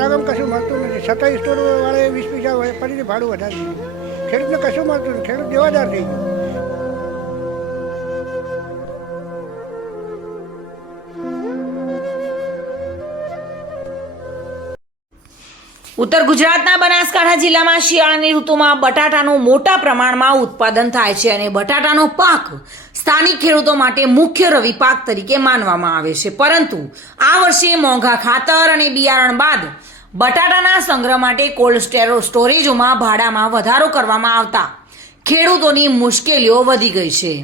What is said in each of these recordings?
બટાકામાં કશું મળતું નથી. 27 સ્ટોરવાળાએ 20 પૈસા ફરીથી ભાડું વધારી દીધું. ખેડૂતને કશું મળતું નથી. ખેડૂત દેવાદાર થઈ ગયો. ઉત્તર ગુજરાતના બનાસકાંઠા જિલ્લામાં શિયાળાની ઋતુમાં બટાટાનું મોટા પ્રમાણમાં ઉત્પાદન થાય છે અને બટાટાનો પાક સ્થાનિક ખેડૂતો માટે મુખ્ય રવિ પાક તરીકે માનવામાં આવે છે. પરંતુ આ વર્ષે મોંઘા ખાતર અને બિયારણ બાદ બટાટાના સંગ્રહ માટે કોલ્ડ સ્ટોરેજોમાં ભાડામાં વધારો કરવામાં આવતા ખેડૂતોની મુશ્કેલીઓ વધી ગઈ છે.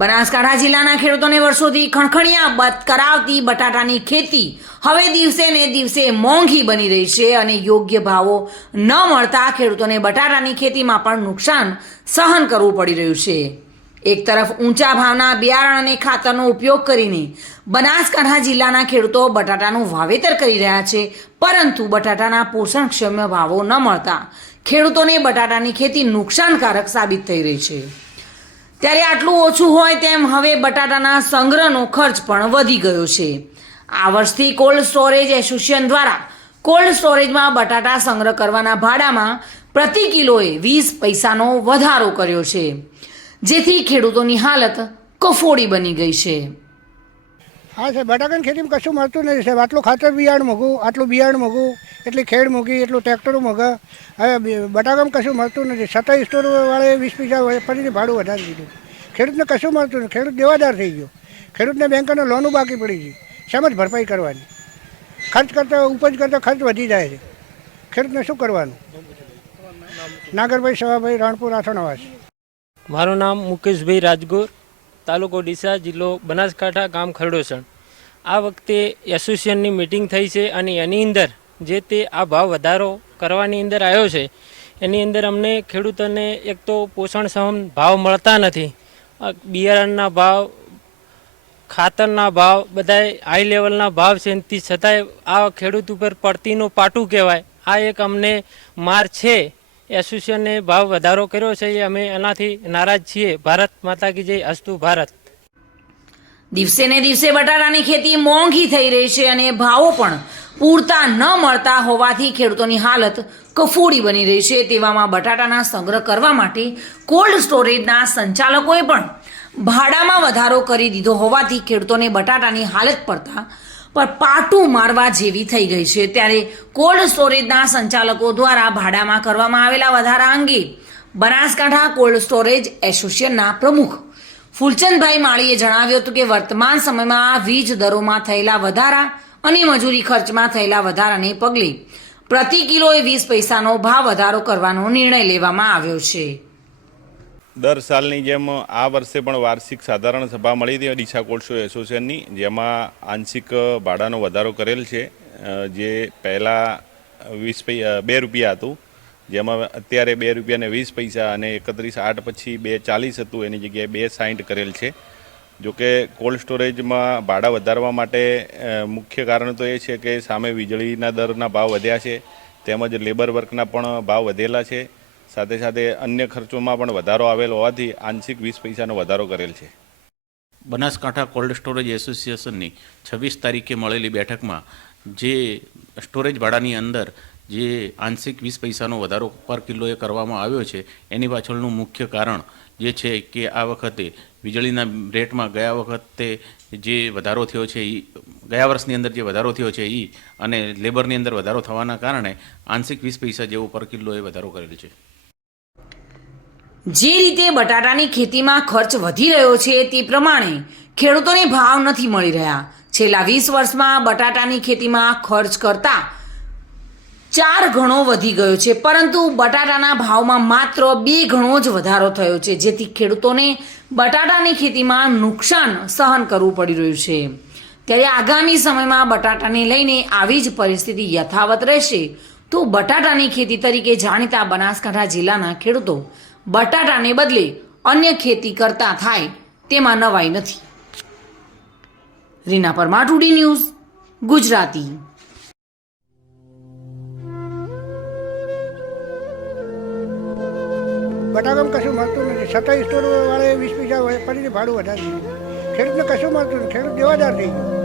બનાસકાંઠા જિલ્લાના ખેડૂતોને વર્ષોથી ખણખણિયા કરાવતી બટાટાની ખેતી હવે દિવસે ને દિવસે મોંઘી બની રહી છે અને યોગ્ય ભાવો ન મળતા ખેડૂતોને બટાટાની ખેતીમાં પણ નુકસાન સહન કરવું પડી રહ્યું છે. એક તરફ ઊંચા ભાવના બિયારણ અને ખાતરનો ઉપયોગ કરીને બનાસકાંઠા જિલ્લાના ખેડૂતો બટાટાનું વાવેતર કરી રહ્યા છે, પરંતુ બટાટાના પોષણક્ષમ ભાવો ન મળતા ખેડૂતોને બટાટાની ખેતી નુકસાનકારક સાબિત થઈ રહી છે. ત્યારે આટલું ઓછું હોય તેમ હવે બટાટાના સંગ્રહનો ખર્ચ પણ વધી ગયો છે. આ વર્ષથી કોલ્ડ સ્ટોરેજ એસોસિએશન દ્વારા કોલ્ડ સ્ટોરેજમાં બટાટા સંગ્રહ કરવાના ભાડામાં પ્રતિ કિલોએ 20 પૈસાનો વધારો કર્યો છે, જેથી ખેડૂતોની હાલત કફોડી બની ગઈ છે. હા સાહેબ, બટાકાની ખેતીમાં કશું મળતું નથી સાહેબ. આટલું ખાતર બિયારણ મોંઘું, આટલું બિયારણ મોંઘું, એટલી ખેડ મોંઘી, એટલું ટ્રેક્ટરો મોંઘા. હવે બટાકામાં કશું મળતું નથી. 27 સ્ટોરવાળાએ 20 પૈસા ફરીથી ભાડું વધારી દીધું. ખેડૂતને કશું મળતું નથી. ખેડૂત દેવાદાર થઈ ગયો. ખેડૂતને બેંકોને લોનો બાકી પડી ગઈ. શેમ જ ભરપાઈ કરવાની? ખર્ચ કરતાં ઉપજ કરતાં ખર્ચ વધી જાય છે. ખેડૂતને શું કરવાનું? નાગરભાઈ સવાભાઈ, રાણપુર, આથણવાસ. મારું નામ મુકેશભાઈ રાજગોર, તાલુકો ડીસા, જિલ્લો બનાસકાંઠા, ગામ ખરડોસણ. આ વખતે એસોસિએશનની મિટિંગ થઈ છે અને એની અંદર જે તે આ ભાવ વધારો કરવાની અંદર આવ્યો છે, એની અંદર અમને ખેડૂતોને એક તો પોષણક્ષમ ભાવ મળતા નથી. બિયારણના ભાવ, ખાતરના ભાવ બધાય હાઈ લેવલના ભાવ છે, તે છતાંય આ ખેડૂત ઉપર પડતીનું પાટું કહેવાય. આ એક અમને માર છે. એસોસિએશને ભાવ વધારો કર્યો છે, અમે એનાથી નારાજ છીએ. ભારત માતા કી જય, અસ્તુ ભારત. દિવસે ને દિવસે બટાટાની ખેતી મોંઘી થઈ રહી છે અને ભાવો પણ પૂરતા ન મળતા હોવાથી ખેડૂતોની હાલત કફોડી બની રહી છે. તેવામાં બટાટાના સંગ્રહ કરવા માટે કોલ્ડ સ્ટોરેજના સંચાલકોએ પણ ભાડામાં વધારો કરી દીધો હોવાથી ખેડૂતોને બટાટાની હાલત પર પાટું મારવા જેવી થઈ ગઈ છે. ત્યારે કોલ્ડ સ્ટોરેજના સંચાલકો દ્વારા ભાડામાં કરવામાં આવેલા વધારા અંગે બનાસકાંઠા કોલ્ડ સ્ટોરેજ એસોસિએશનના પ્રમુખ ફૂલચંદભાઈ માળીએ જણાવ્યું હતું કે વર્તમાન સમયમાં વીજ દરોમાં થયેલા વધારા અને મજૂરી ખર્ચમાં થયેલા વધારાને પગલે પ્રતિ કિલોએ 20 પૈસાનો ભાવ વધારો કરવાનો નિર્ણય લેવામાં આવ્યો છે. દર સાલની જેમ આ વર્ષે પણ વાર્ષિક સાધારણ સભા મળી હતી ડીસા કોલ્ડ સ્ટોરેજ એસોસિએશનની, જેમાં આંશિક ભાડાનો વધારો કરેલ છે. જે પહેલાં 2 રૂપિયા હતું, જેમાં અત્યારે 2 રૂપિયા ને 20 પૈસા અને 31/8 પછી 2.40 હતું, એની જગ્યાએ 2.60 કરેલ છે. જોકે કોલ્ડ સ્ટોરેજમાં ભાડા વધારવા માટે મુખ્ય કારણ તો એ છે કે સામે વીજળીના દરના ભાવ વધ્યા છે, તેમજ લેબર વર્કના પણ ભાવ વધેલા છે. સાથે સાથે અન્ય ખર્ચોમાં પણ વધારો આવેલો હોવાથી આંશિક 20 પૈસાનો વધારો કરેલ છે. બનાસકાંઠા કોલ્ડ સ્ટોરેજ એસોસિએશનની 26 તારીખે મળેલી બેઠકમાં જે સ્ટોરેજ ભાડાની અંદર જે આંશિક 20 પૈસાનો વધારો પર કિલોએ કરવામાં આવ્યો છે, એની પાછળનું મુખ્ય કારણ જે છે કે આ વખતે વીજળીના રેટમાં ગયા વખતે જે વધારો થયો છે એ ગયા વર્ષની અંદર જે વધારો થયો છે એ અને લેબરની અંદર વધારો થવાના કારણે આંશિક 20 પૈસા જેવો પર કિલોએ વધારો કરેલ છે. જે રીતે બટાટાની ખેતીમાં ખર્ચ વધી રહ્યો છે તે પ્રમાણે ખેડૂતોને ભાવ નથી મળી રહ્યા. છેલ્લા 20 વર્ષમાં બટાટાની ખેતીમાં ખર્ચ કરતા 4 ગણો વધી ગયો છે, પરંતુ બટાટાના ભાવમાં માત્ર 2 ગણો જ વધારો થયો છે, જેથી ખેડૂતોને બટાટાની ખેતીમાં નુકસાન સહન કરવું પડી રહ્યું છે. ત્યારે આગામી સમયમાં બટાટાને લઈને આવી જ પરિસ્થિતિ યથાવત રહેશે તો બટાટાની ખેતી તરીકે જાણીતા બનાસકાંઠા જિલ્લાના ખેડૂતો બટાટાને બદલે અન્ય ખેતી કરતા થાય તેમાં નવાઈ નથી. Reena Parmar, today news, Gujarati. બટાકામાં કશું મળતું નથી. 27 સ્ટોરવાળાએ 20 પૈસા ફરીથી ભાડું વધારી દીધું. ખેડૂતને કશું મળતું નથી. ખેડૂત દેવાદાર થઈ ગયો.